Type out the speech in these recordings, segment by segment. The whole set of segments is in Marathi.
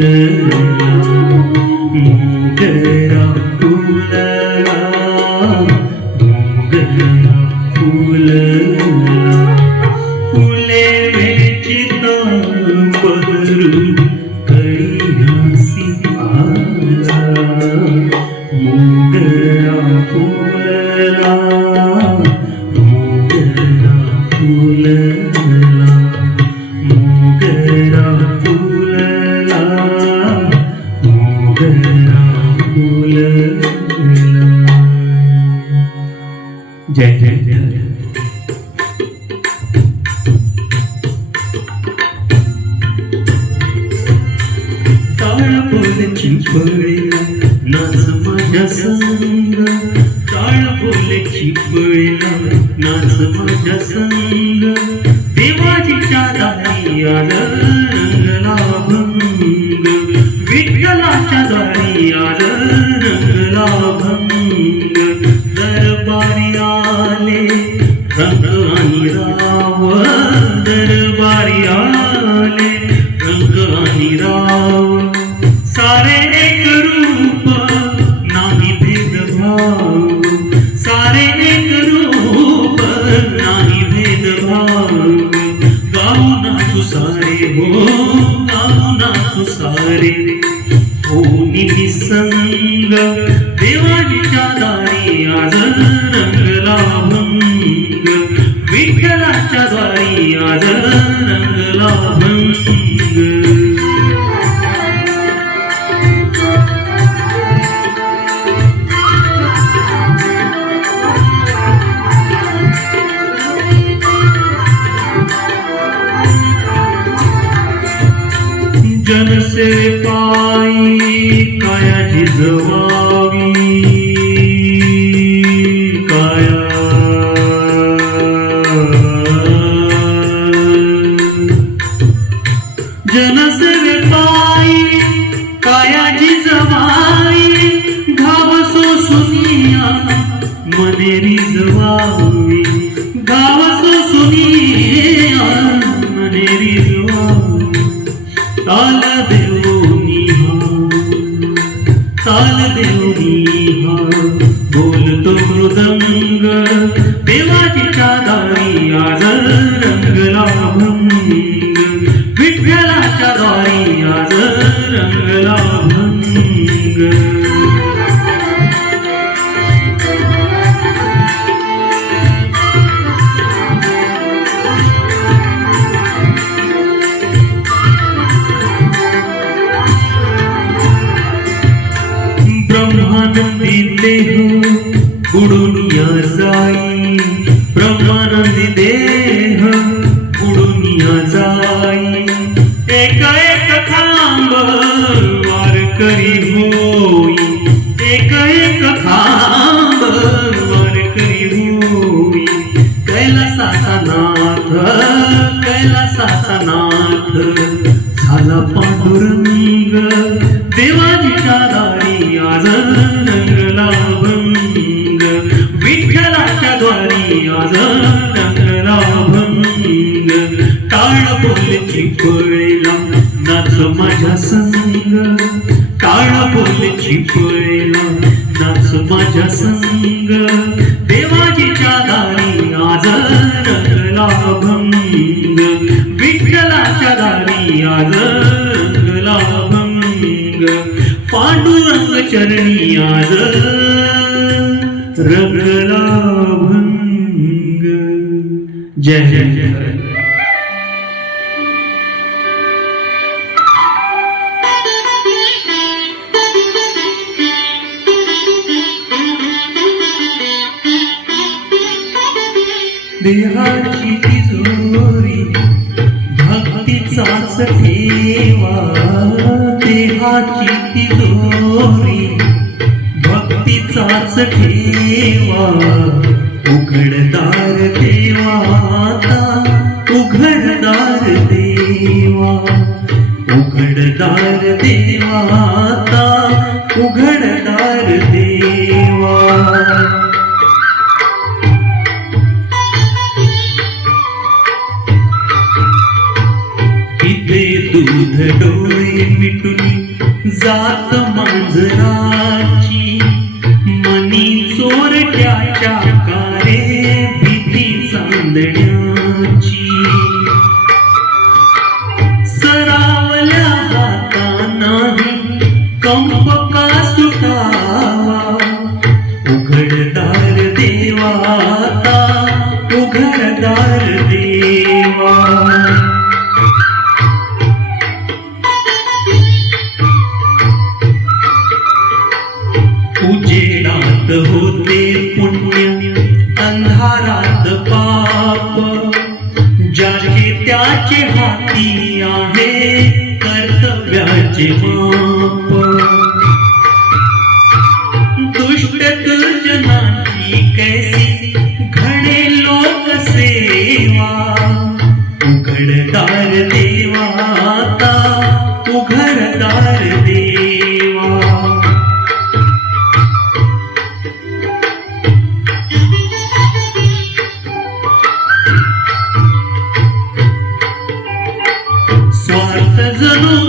Amen. Could me. 其实我。विठ्ठलाच्या Kailasanath Kailasanath कैलासाचा नाथ झाला पांडुरंग देवाजीच्या दारी आज रंगला भंग विठ्ठलाच्या द्वारी आज रंगला भंग टाळ बोलची पळेला नाच माझ्या संग काळ बोलची पळेला नाच माझ्या संग देव भंग विठ्ठलाच्या दारी आज रंगला भंग पांडुरंग चरणी आज रंगला भंग जय जय ठेवा. उघडदार देवाता उघडदार देवा उघडदार देवाता उघडदार देवा इथे दूध डोळे मिटून जात मांजराची. चोरट्याच्या कारे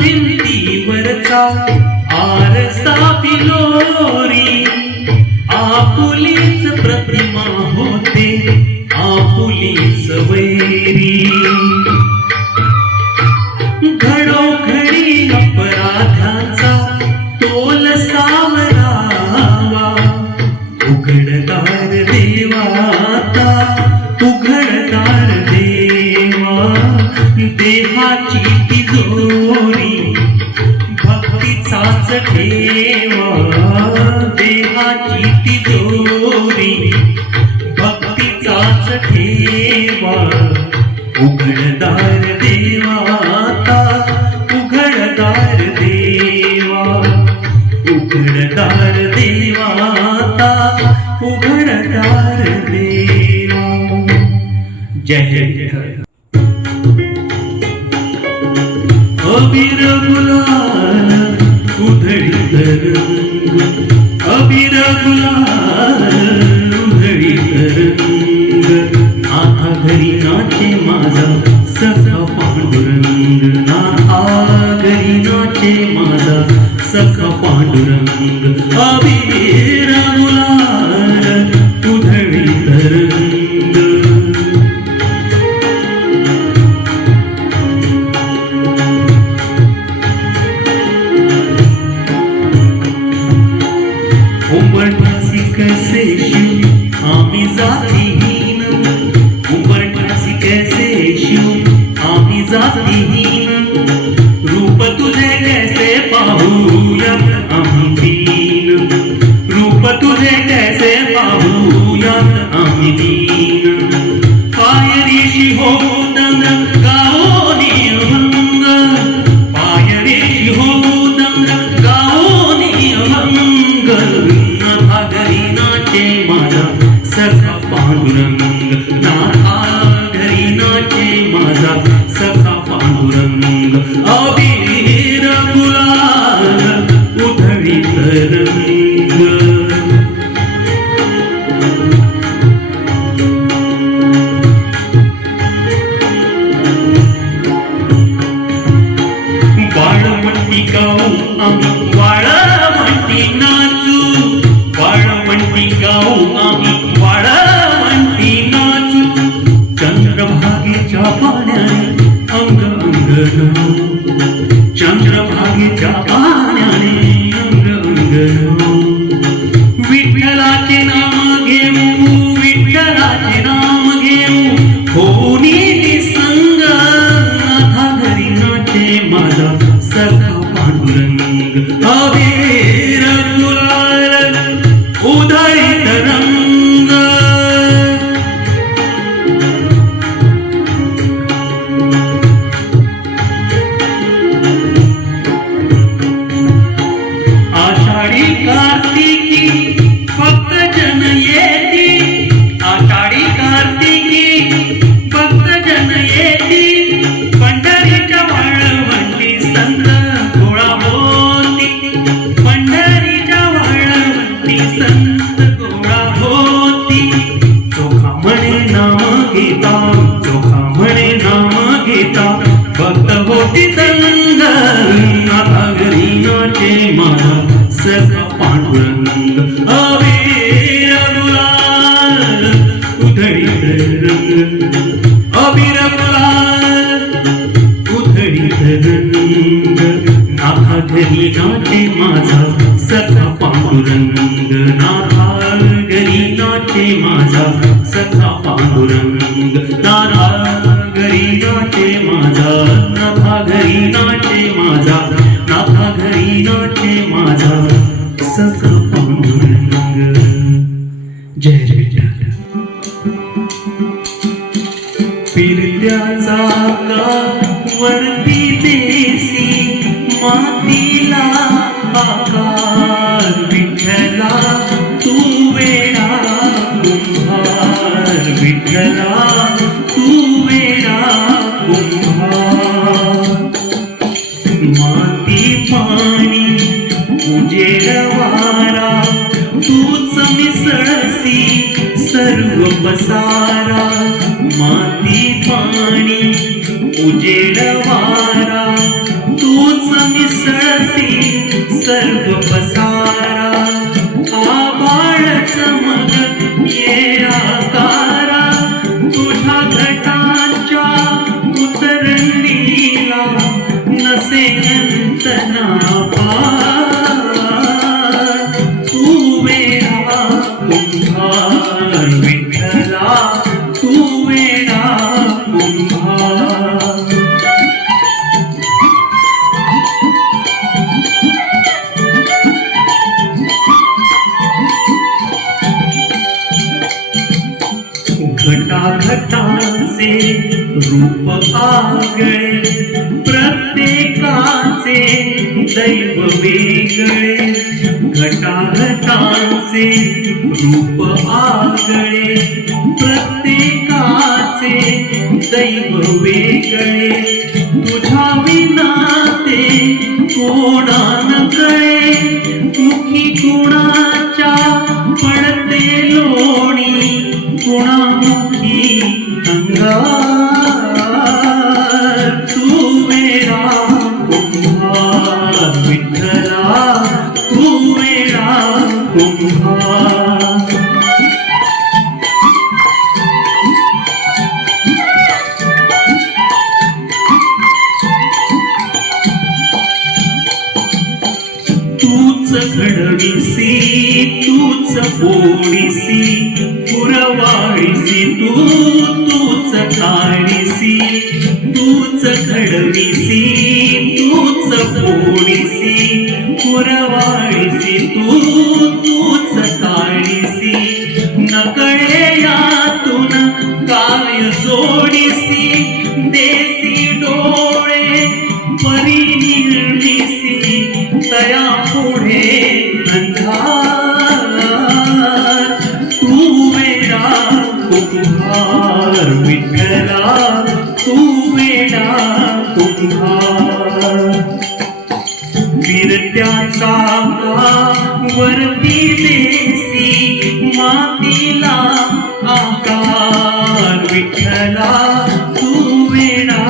भिंतीवरचा आरसा पिलोरी आपुलीच प्रतिमा होते आपुलीच वैरी. காட்சி घरी माझा सखा पांडुरंग अबीर आषाढी कार्तिकी. पांडुरंग नाथा घरी नाटे माझा. सखा पांडुरंग नाथा घरी नाटे माझा. सखा पांडुरंग will remain ओडिसी पुरवाळीसी तू तूच तारिसी तूच घडविसी तूच पोडीसी पुरवाळीसी तू तूच तारिसी vithala tu vina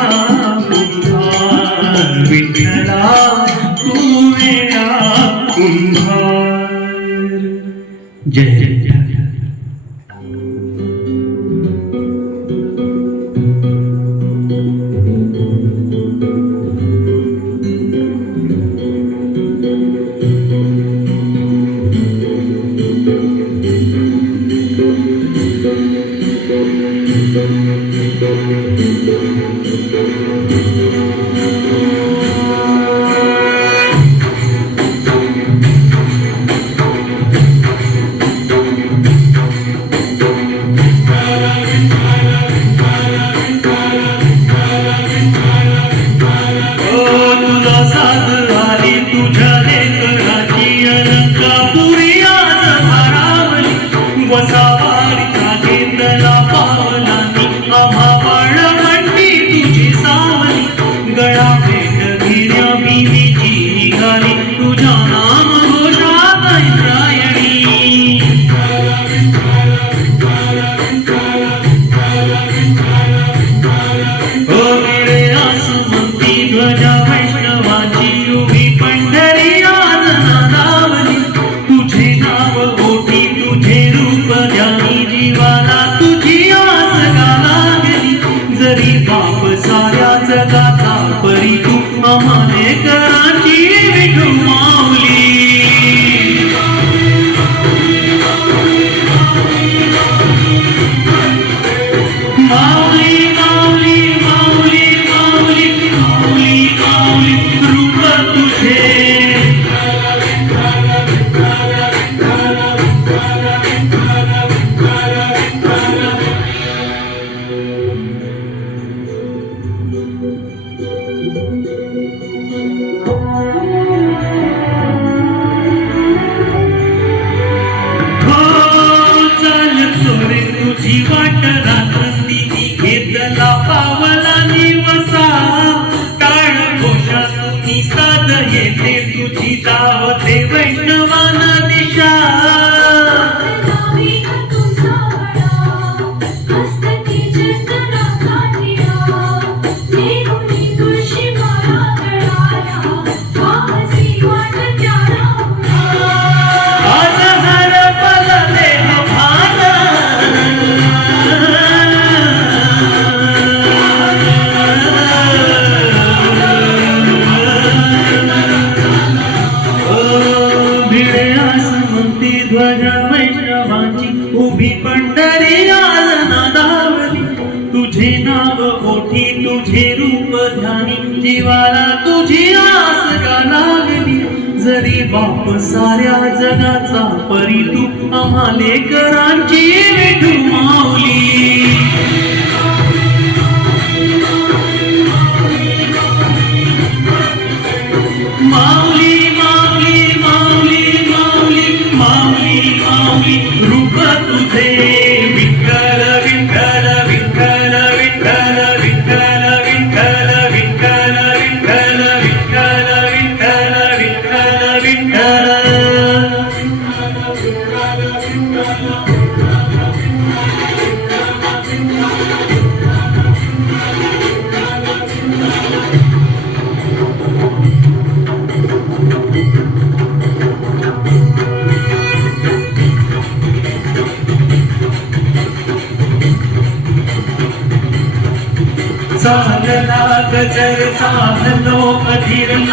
kumbha vithala tu vina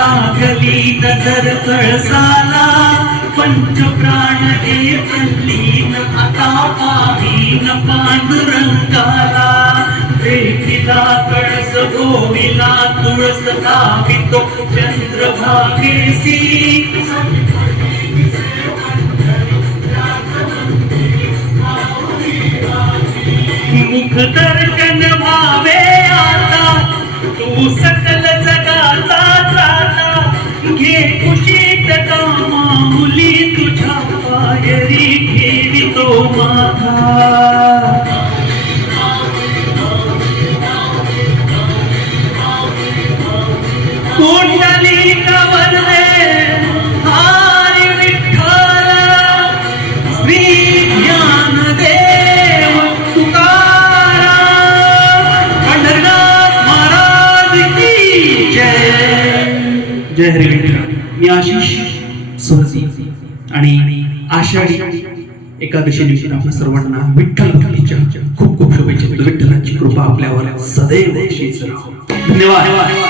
लागली नजर कळसाला पंच प्राण पंचप्राण लीन आता पावीन पांडुरंगाला. भेटीला कळस गोविला तुळस कावितो चंद्रभागेसी. मुख दर्शन भावे आता तू सकल जगाचा खुशी तथा तुझा पायरी खेली तो कुंडली कवन है, हार श्री ज्ञान देव तुकारा पंडरनाथ महाराज की जय। जय आशिष सुरती आणि आषाढी एकादशी दिवशी आपल्या सर्वांना विठ्ठल विठ्ठलच्या खूप खूप शुभेच्छा विठ्ठलाची कृपा आपल्यावर सदैव धन्यवाद.